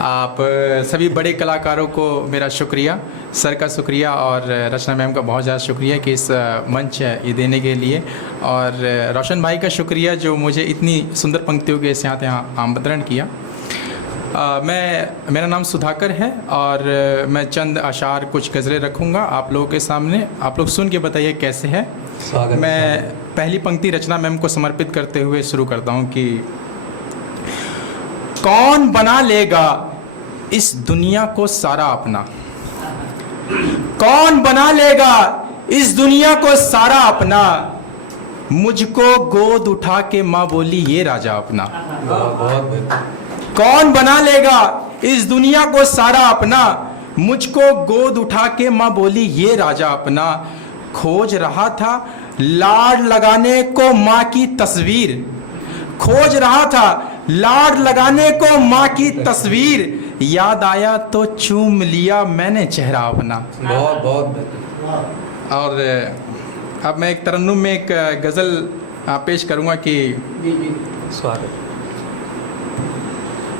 आप सभी बड़े कलाकारों को मेरा शुक्रिया, सर का शुक्रिया और रचना मैम का बहुत ज़्यादा शुक्रिया कि इस मंच ये देने के लिए, और रोशन भाई का शुक्रिया जो मुझे इतनी सुंदर पंक्तियों के साथ यहाँ आमंत्रण किया। मेरा नाम सुधाकर है और मैं चंद अशार कुछ गज़लें रखूँगा आप लोगों के सामने। आप लोग सुन के बताइए कैसे है। मैं पहली पंक्ति रचना मैम को समर्पित करते हुए शुरू करता हूँ कि कौन बना लेगा इस दुनिया को सारा अपना, कौन बना लेगा इस दुनिया को सारा अपना, मुझको गोद उठा के माँ बोली ये राजा अपना। कौन बना लेगा इस दुनिया को सारा अपना, मुझको गोद उठा के माँ बोली ये राजा अपना। खोज रहा था लाड लगाने को माँ की तस्वीर, खोज रहा था लाड लगाने को माँ की तस्वीर, याद आया तो चूम लिया मैंने चेहरा अपना। बहुत बहुत। और अब मैं एक तरन्नुम में एक गज़ल पेश करूँगा कि स्वागत।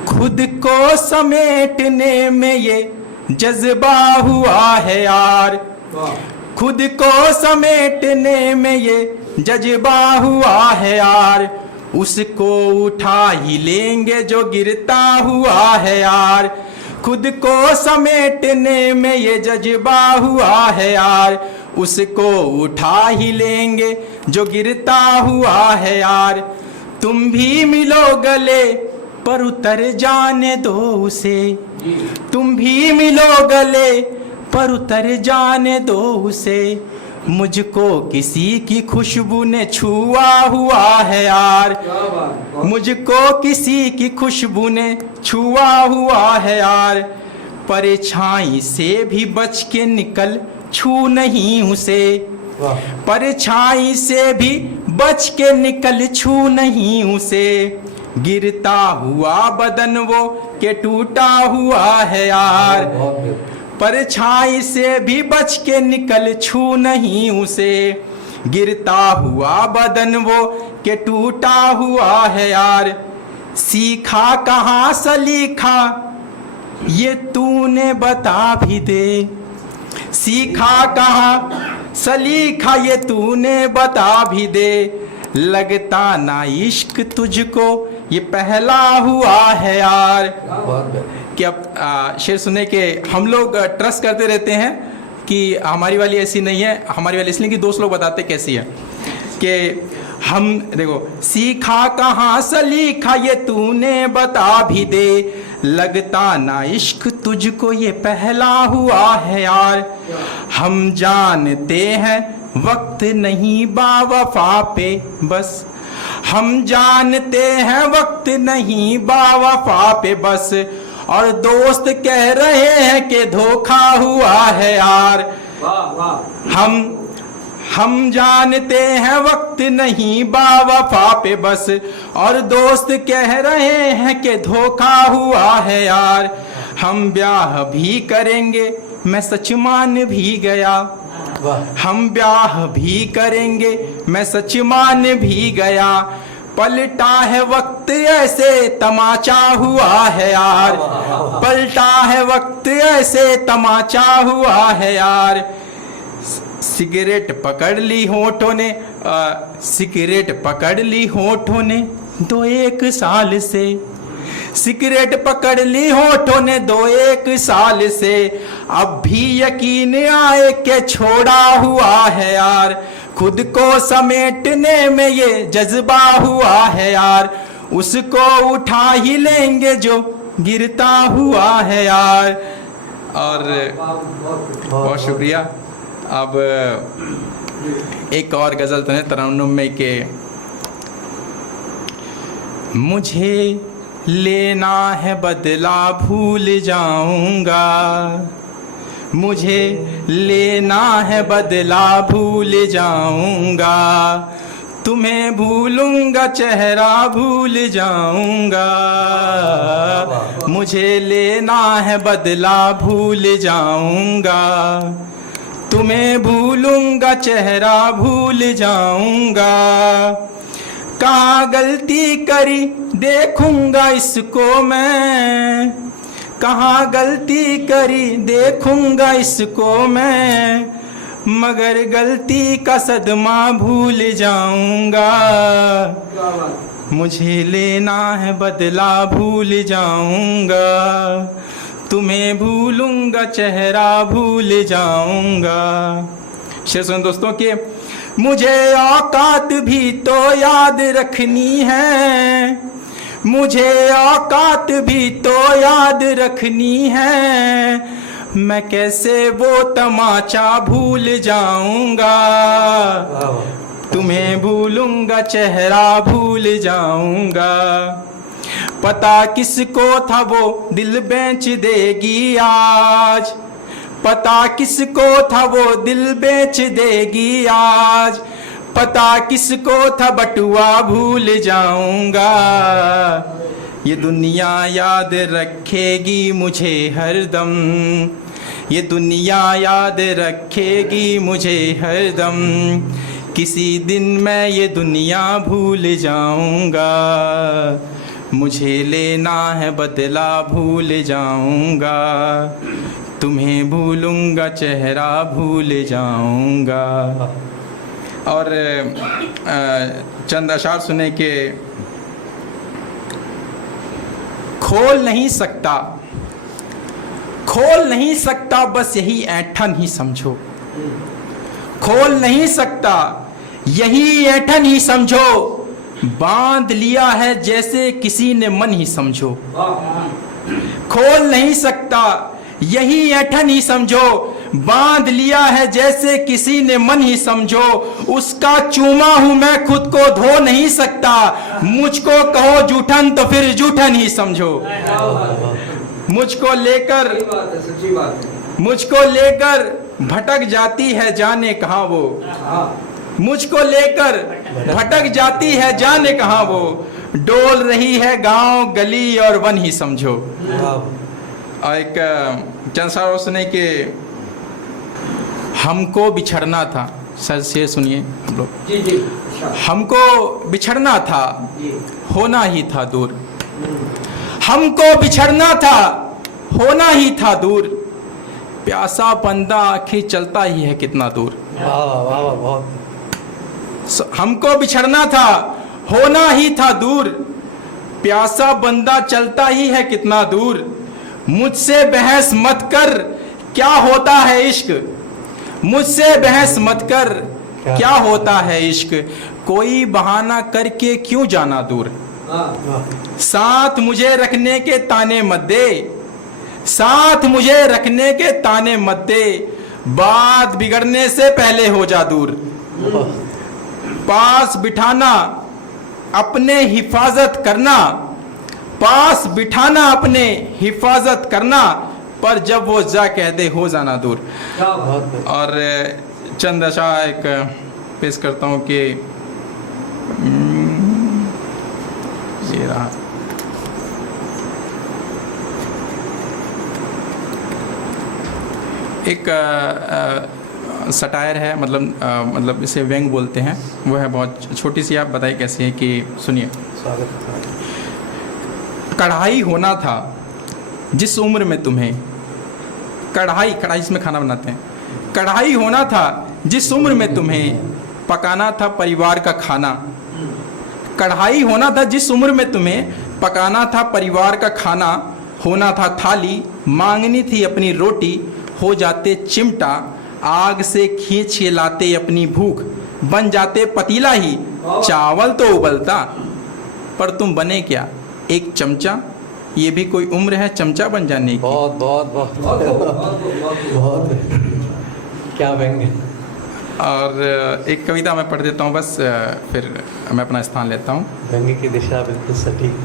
खुद को समेटने में ये जज्बा हुआ है यार, खुद को समेटने में ये जज्बा हुआ है यार, उसको उठा ही लेंगे जो गिरता हुआ है यार। खुद को समेटने में ये जज्बा हुआ है यार, उसको उठा ही लेंगे जो गिरता हुआ है यार। तुम भी मिलो गले पर उतर जाने दो उसे, तुम भी मिलो गले पर उतर जाने दो उसे, मुझको किसी की खुशबू ने छुआ हुआ है यार, मुझको किसी की खुशबू ने छुआ हुआ है यार। परछाई से भी बच के निकल छू नहीं उसे, परछाई से भी बच के निकल छू नहीं उसे, गिरता हुआ बदन वो के टूटा हुआ है यार। परछाई से भी बच के निकल छू नहीं उसे, गिरता हुआ बदन वो के टूटा हुआ है यार। सीखा कहाँ सलीखा ये तूने बता भी दे, सीखा कहाँ सलीखा ये तूने बता भी दे, लगता ना इश्क तुझको ये पहला हुआ है यार। कि अब शेर सुनने के हम लोग ट्रस्ट करते रहते हैं कि हमारी वाली ऐसी नहीं है, हमारी वाली इसलिए कि दोस्त लोग बताते कैसी है कि हम देखो सीखा कहाँ सलीखा ये तूने बता भी दे, लगता ना इश्क तुझको ये पहला हुआ है यार। हम जानते हैं वक्त नहीं बावफा पे बस, हम जानते हैं वक्त नहीं बावफा पे बस, और दोस्त कह रहे हैं कि धोखा हुआ है यार। हम जानते हैं वक्त नहीं बावफा पे बस, और दोस्त कह रहे हैं कि धोखा हुआ है यार। हम ब्याह भी करेंगे मैं सच मान भी गया, हम ब्याह भी करेंगे मैं सच मान भी गया, पलटा है वक्त ऐसे तमाचा हुआ है यार, पलटा है वक्त ऐसे तमाचा हुआ है यार। सिगरेट पकड़ ली होठों ने, सिगरेट पकड़ ली होठों ने 2-1 साल से, सिगरेट पकड़ ली होठों ने 2-1 साल से, अब भी यकीन आए के छोड़ा हुआ है यार। खुद को समेटने में ये जज्बा हुआ है यार, उसको उठा ही लेंगे जो गिरता हुआ है यार। और बहुत शुक्रिया। अब एक और गज़ल तो है तरन्नुम में के मुझे लेना है बदला भूल जाऊंगा, मुझे लेना है बदला भूल जाऊंगा, तुम्हें भूलूंगा चेहरा भूल जाऊंगा, मुझे लेना है बदला भूल जाऊंगा, तुम्हें भूलूंगा चेहरा भूल जाऊंगा। कहाँ गलती करी देखूंगा इसको मैं, कहाँ गलती करी देखूंगा इसको मैं, मगर गलती का सदमा भूल जाऊंगा। मुझे लेना है बदला भूल जाऊंगा, तुम्हें भूलूंगा चेहरा भूल जाऊंगा। शेर सुन दोस्तों के मुझे औकात भी तो याद रखनी है, मुझे औकात भी तो याद रखनी है, मैं कैसे वो तमाचा भूल जाऊंगा, तुम्हें भूलूंगा चेहरा भूल जाऊंगा। पता किसको था वो दिल बेच देगी आज, पता किसको था वो दिल बेच देगी आज, पता किसको था बटुआ भूल जाऊंगा। ये दुनिया याद रखेगी मुझे हरदम, ये दुनिया याद रखेगी मुझे हरदम, किसी दिन मैं ये दुनिया भूल जाऊंगा, मुझे लेना है बदला भूल जाऊंगा, तुम्हें भूलूंगा चेहरा भूल जाऊंगा। और चंद अशार सुने के खोल नहीं सकता, खोल नहीं सकता बस यही ऐंठन ही समझो, खोल नहीं सकता यही ऐंठन ही समझो, बांध लिया है जैसे किसी ने मन ही समझो। खोल नहीं सकता यही ऐंठन ही समझो, बांध लिया है जैसे किसी ने मन ही समझो, उसका चूमा हूं मैं खुद को धो नहीं सकता, मुझको कहो जूठन तो फिर जूठन ही समझो। मुझको लेकर सच्ची बात है, मुझको लेकर भटक जाती है जाने कहाँ वो, मुझको लेकर भटक जाती है जाने कहाँ वो, डोल रही है गांव गली और वन ही समझो। और एक चंद सुने के हमको बिछड़ना था, सर से सुनिए हम लोग। जी जी। हमको बिछड़ना था होना ही था दूर, हमको बिछड़ना था होना ही था दूर, प्यासा बंदा आखिर चलता ही है कितना दूर। वाह वाह वाह बहुत। हमको बिछड़ना था होना ही था दूर, प्यासा बंदा चलता ही है कितना दूर, मुझसे बहस मत कर क्या होता है इश्क, मुझसे बहस मत कर क्या होता है इश्क, कोई बहाना करके क्यों जाना दूर, साथ मुझे रखने के ताने मत दे, साथ मुझे रखने के ताने मत दे, बात बिगड़ने से पहले हो जा दूर, पास बिठाना अपने हिफाजत करना, पास बिठाना अपने हिफाजत करना, पर जब वो जा कह दे हो जाना दूर। और चंद अशार एक पेश करता हूँ कि ये रहा, एक सटायर है, मतलब इसे व्यंग बोलते हैं, वो है बहुत छोटी सी, आप बताइए कैसी है कि सुनिए। कढ़ाई होना था जिस उम्र में तुम्हें, कढ़ाई जिसमें खाना बनाते हैं, कढ़ाई होना था जिस उम्र में तुम्हें, पकाना था परिवार का खाना, कढ़ाई होना था जिस उम्र में तुम्हें, पकाना था परिवार का खाना, होना था थाली मांगनी थी अपनी रोटी, हो जाते चिमटा आग से खींच के लाते अपनी भूख, बन जाते पतीला ही चावल तो उबलता, पर तुम बने क्या एक चमचा, ये भी कोई उम्र है चमचा बन जाने की। बहुत बहुत बहुत बहुत क्या व्यंग्य। और एक कविता मैं पढ़ देता हूँ बस, फिर मैं अपना स्थान लेता हूँ। व्यंग्य की दिशा बिल्कुल सटीक।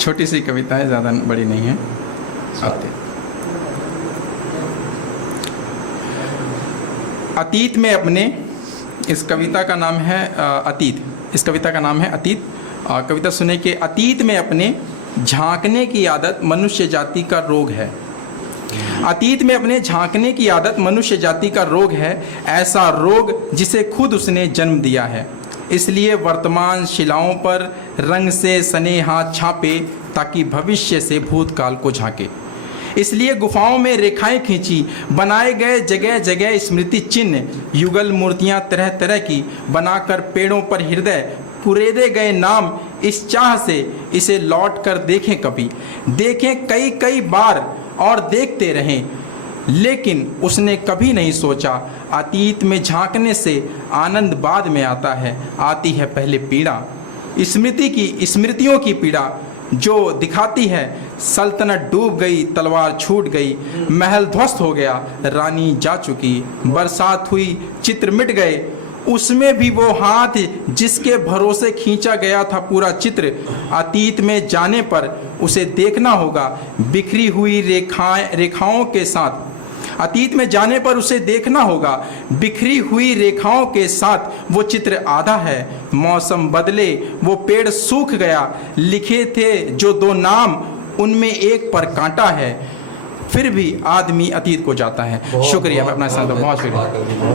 छोटी सी कविता है, ज़्यादा बड़ी नहीं है। अतीत में अपने, इस कविता का नाम है अतीत, इस कविता का नाम है अतीत। कविता सुने कि अतीत में अपने झांकने की आदत मनुष्य जाति का रोग है, अतीत में अपने झांकने की आदत मनुष्य जाति का रोग है, ऐसा रोग जिसे खुद उसने जन्म दिया है, इसलिए वर्तमान शिलाओं पर रंग से सने हाथ छापे, ताकि भविष्य से भूतकाल को झांके। इसलिए गुफाओं में रेखाएं खींची, बनाए गए जगह जगह स्मृति चिन्ह, युगल मूर्तियां तरह तरह की बनाकर पेड़ों पर हृदय कुरेदे गए नाम, इस चाह से इसे लौट कर देखें, कभी देखें कई कई बार और देखते रहें। लेकिन उसने कभी नहीं सोचा अतीत में झांकने से आनंद बाद में आता है, आती है पहले पीड़ा। स्मृतियों की पीड़ा जो दिखाती है सल्तनत डूब गई, तलवार छूट गई, महल ध्वस्त हो गया, रानी जा चुकी, बरसात हुई, चित्र मिट गए। उसमें भी वो हाथ जिसके भरोसे खींचा गया था पूरा चित्र, अतीत में जाने पर उसे देखना होगा बिखरी हुई रेखाओं के साथ। अतीत में जाने पर उसे देखना होगा बिखरी हुई रेखाओं के साथ। वो चित्र आधा है, मौसम बदले, वो पेड़ सूख गया, लिखे थे जो दो नाम, उनमें एक पर कांटा है। फिर भी आदमी अतीत को जाता है। शुक्रिया, मैं अपना बहुत शुक्रिया।